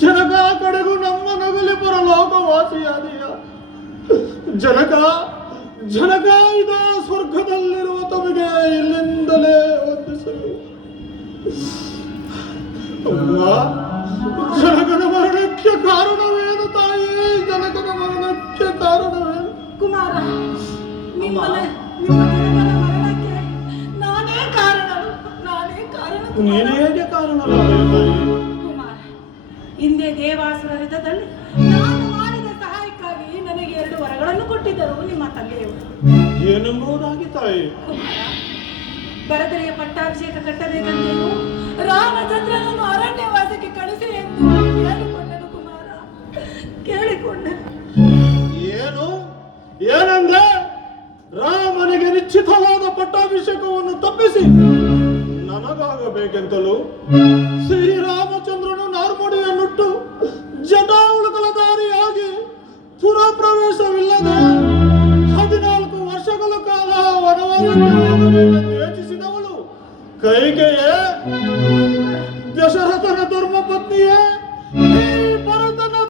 ಜನಕ ಕಡೆಗೂ ನಮ್ಮ ನಗಲಿ ಪರಲೋಕವಾಸಿಯಾದೀಯ ಜನಕ ಜನಕ ಇದ ಸ್ವರ್ಗದಲ್ಲಿರುವ ತಮಗೆ ಇಲ್ಲಿಂದಲೇ ವಂದಿಸಲು ಜನಕನ ಮರಣಕ್ಕೆ ಕಾರಣವೇನು ತಾಯಿ? ಜನಕನ ಮರಣಕ್ಕೆ ಕಾರಣವೇನು? ಕುಮಾರ, ನಿಮ್ಮ ಜನಕನ ಮರಣಕ್ಕೆ ನಾನೇ ಕಾರಣ. ನೀನು ಹೇಗೆ ಕಾರಣ? ಕುಮಾರ, ಹಿಂದೆ ದೇವಾಸುರ ರಥದಲ್ಲಿ ನಾನು ಮಾಡಿದ ಸಹಾಯಕ್ಕಾಗಿ ನನಗೆ 2 ವರಗಳನ್ನು ಕೊಟ್ಟಿದ್ದರು ನಿಮ್ಮ ತಂದೆಯವರು. ಏನೆಂಬುದಾಗಿ ತಾಯಿ? ಕುಮಾರ, ಭರತನಿಗೆ ಪಟ್ಟಾಭಿಷೇಕ ಕಟ್ಟಬೇಕೆಂದು ರಾಮಚಂದ್ರನನ್ನು ಅರಣ್ಯವಾಸಕ್ಕೆ ಕಳಿಸಿ ಎಂದು ಕೇಳಿಕೊಂಡನು. ಕುಮಾರ, ಕೇಳಿಕೊಂಡನು. ಏನಂದ್ರೆ ರಾಮನಿಗೆ ನಿಶ್ಚಿತವಾದ ಪಟ್ಟಾಭಿಷೇಕವನ್ನು ತಪ್ಪಿಸಿ ನನಗಾಗಬೇಕೆಂತಲೂ